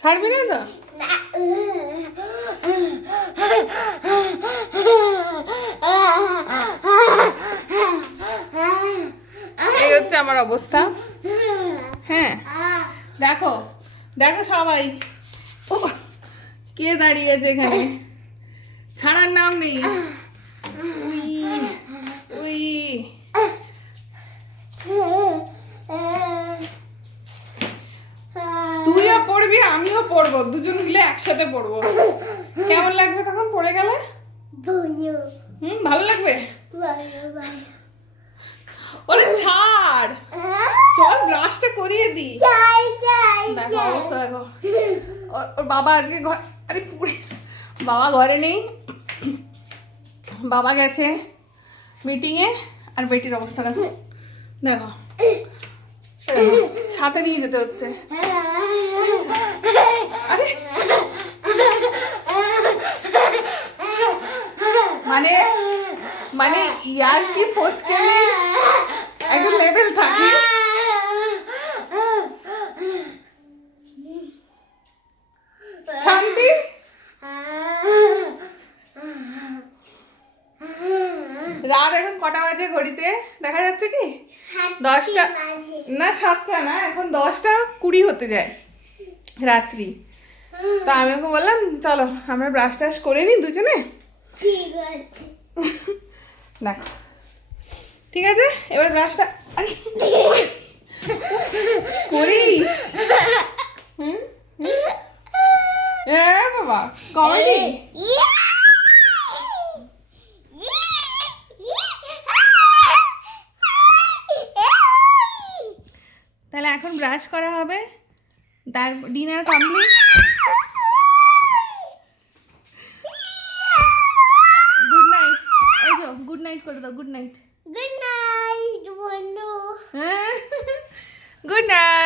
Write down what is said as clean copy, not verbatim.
ছাড়বি না তো? এই হচ্ছে আমার অবস্থা। হ্যাঁ, দেখো দেখো সবাই, ও কে দাঁড়িয়েছে এখানে, ছাড়ার নাম নেই। উই উই তুইও পড়বি আমিও পড়বো, দুজন মিলে একসাথে পড়বো। কেমন লাগবে তখন পড়ে গেলে? ভালো লাগবে। ওরে ছাড়, চল ব্রাশটা করিয়ে দি। দেখো অবস্থা দেখো, ওর বাবা আজকে আরে বাবা ঘরে নেই, বাবা গেছে মিটিংয়ে। আর বেটির অবস্থা দেখো, দেখো সাথে নিয়ে যেতে হচ্ছে। আরে মানে মানে ইয়ার কি ফচকে একটা লেভেল থাকে। শান্তি, রাত এখন কটা বাজে ঘড়িতে দেখা যাচ্ছে কি? 10টা না, 7টা না, এখন 10টা 20 হতে যায় রাত্রি। তো আমি ওকে বললাম চলো আমরা ব্রাশ টাশ করে নিই দুজনে। দেখো ঠিক আছে, এবার ব্রাশটা আরে করিস। বাবা কমেডি। তাহলে এখন ব্রাশ করা হবে, তার ডিনার কমপ্লিট। গুড নাইট, এই যে গুড নাইট করে দাও, গুড নাইট। গুড নাইট বন্ধু। Good night.